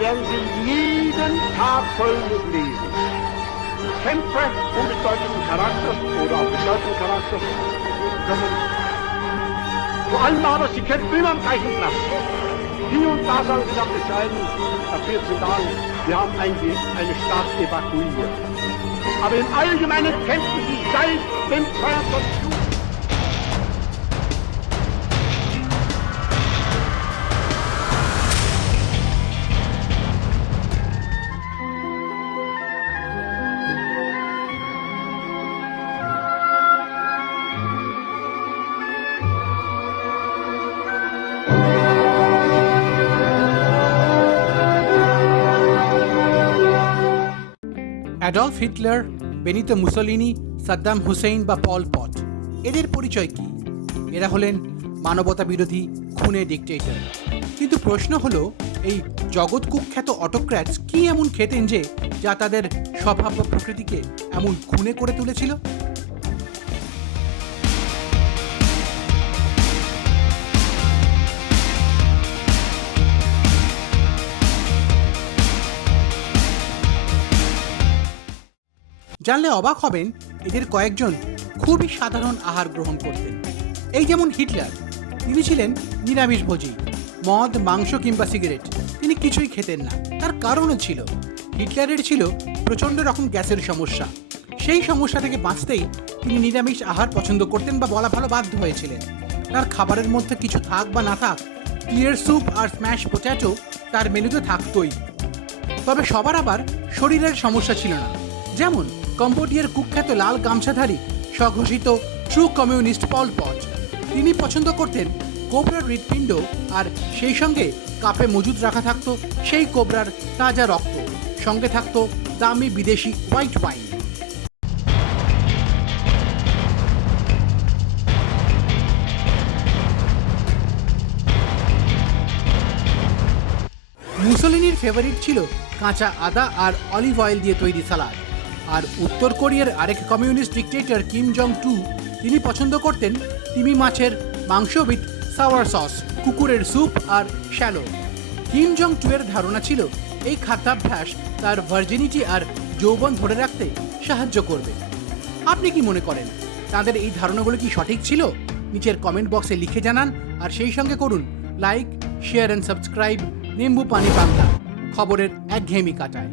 werden Sie jeden Tag Folgendes lesen. Kämpfe unbedeutenden Charakters oder auch bedeutenden Charakters können vor allem aber, sie kämpfen immer am gleichen Platz. Hier und da sagen sie nach bescheiden, nach 14 Tagen, wir haben eine, eine Stadt evakuiert. Aber im Allgemeinen kämpfen sie seit dem 22. Juli. Adolf Hitler, Benito Mussolini, Saddam Hussein বা Pol পট। এদের পরিচয় কি? এরা হলেন মানবতা বিরোধী খুনে dictator কিন্তু প্রশ্ন হলো, এই জগৎ কুখ্যাত অটোক্র্যাটস কি এমন খেতেন যে, যা তাদের স্বভাব প্রকৃতিকে এমন খুনে করে তুলেছিল? জানলে অবাক হবেন, এদের কয়েকজন খুবই সাধারণ আহার গ্রহণ করতেন। এই যেমন হিটলার, তিনি ছিলেন নিরামিষভোজী মদ, মাংস কিংবা সিগারেট, তিনি কিছুই খেতেন না। তার কারণও ছিল, হিটলারের ছিল প্রচণ্ড রকম গ্যাসের সমস্যা। সেই সমস্যা থেকে বাঁচতেই তিনি নিরামিষ আহার পছন্দ করতেন বা বলা ভালো বাধ্য হয়েছিলেন। তার খাবারের মধ্যে কিছু থাক বা না থাক, ক্লিয়ার স্যুপ আর স্ম্যাশ পোট্যাটো তার মেনুতে থাকতই। তবে সবার আবার শরীরের সমস্যা ছিল না। যেমন কম্বোডিয়ার কুখ্যাত লাল গামছাধারী, স্বঘোষিত ট্রু কমিউনিস্ট পল পট। তিনি পছন্দ করতেন কোবরার হৃৎপিণ্ড আর সেই সঙ্গে কাপে মজুদ রাখা থাকত সেই কোবরার তাজা রক্ত। সঙ্গে থাকত দামি বিদেশি হোয়াইট ওয়াইন। মুসলিনির ফেভারিট ছিল কাঁচা আদা আর অলিভ অয়েল দিয়ে তৈরি সালাদ। আর উত্তর কোরিয়ার আরেক communist dictator Kim Jong two তিনি পছন্দ করতেন তিমি মাছের মাংস উইথ সাওয়ার সস কুকুরের স্যুপ আর শ্যালো। কিম জং টু এর ধারণা ছিল, এই খাদ্যাভ্যাস তার ভার্জিনিটি আর যৌবন ধরে রাখতে সাহায্য করবে। আপনি কি মনে করেন, তাদের এই ধারণাগুলো কি সঠিক ছিল? নিচের কমেন্ট বক্সে লিখে জানান, আর সেই সঙ্গে করুন like share and subscribe Nimbu Pani Bangla খবরের একঘেয়েমি কাটায়।